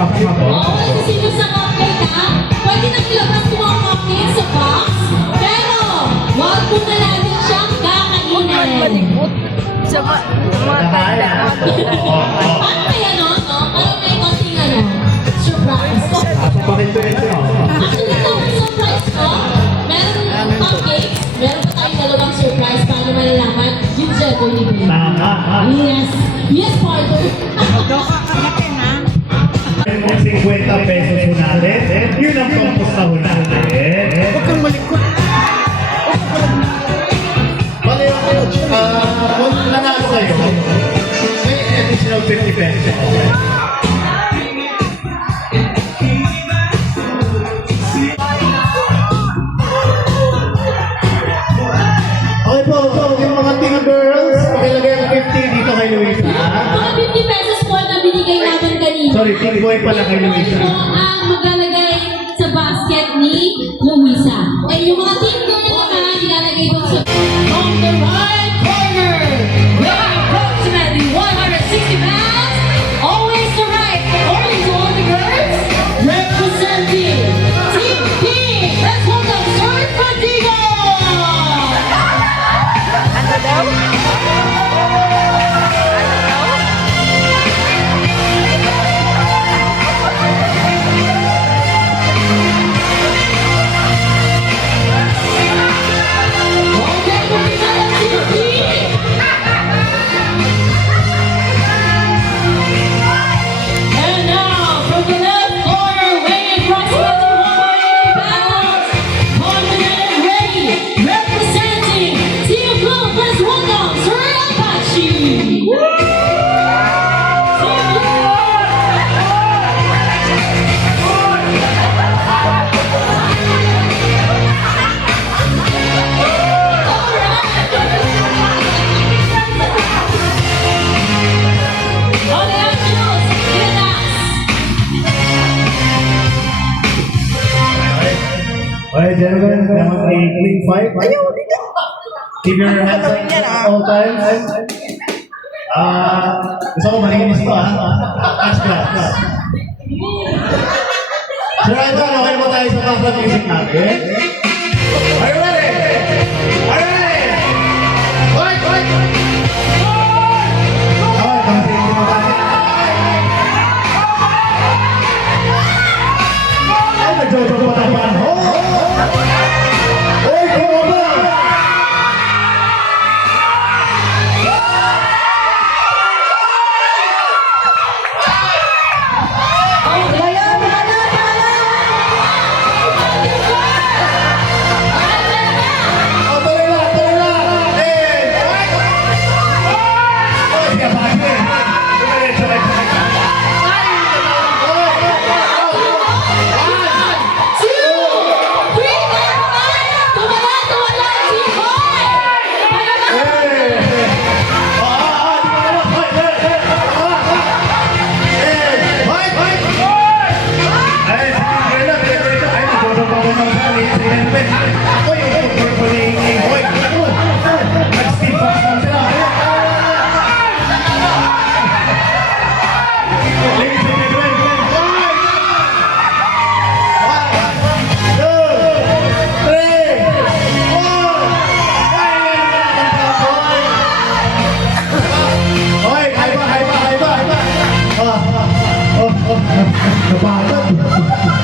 cupcake. Oo, sino sa cupcake ha? Pwede nang ilabas yung mga cupcake sa box. Pero, wag mo na natin siyang kakainin. Malikot sa mga tanda. Paano kaya no? Parang may konting surprise. Pakinto-ito. Actually, ito ang surprise ko. Meron cupcakes. Meron pa tayong dalawang surprise. Paano malalaman? Yung Jebo ni Baby. Yes. Yes, partner. Yung 50 pesos po natin, yun ang pampustaho natin. Huwag kang malikot. Bale, kung nanalo kayo, may additional 50 pesos. Okay po, yung mga team girls, pakilagay ang 50 dito kay Luisa. Mga 50 pesos po na binigay natin kanina. Sorry, team boy pala kay Luisa. Ito ang maglalagay sa basket ni Luisa. Eh, yung mga team girl naman, ilalagay doon sa... On the right corner, weighing approximately 160 pounds, always the right, according to all the girls, representing Team Pink. Let's welcome Sir Fatigo! Ano daw? Okay, kumita ng Team Pink! And now, from the left corner, weighing approximately 180 pounds, confident and ready, representing Team Blue, let's welcome Sir Apache! Team Blue! All the angels, with us! Okay, gentlemen, now a clean fight. Keep your hands up at all times. Gusto ko malinis ito, ha? Touch glass. Sir Ivan, okay mo tayo sa background music natin? Are you ready? Are you ready? Fight! Fight! Okay, kasi hindi mo tayo. Ay, nag-jojo pa naman. Oy, kumaba! Tuloy lang, tuloy lang! Oy, sige, bakit? Diretso, diretso. Napagod.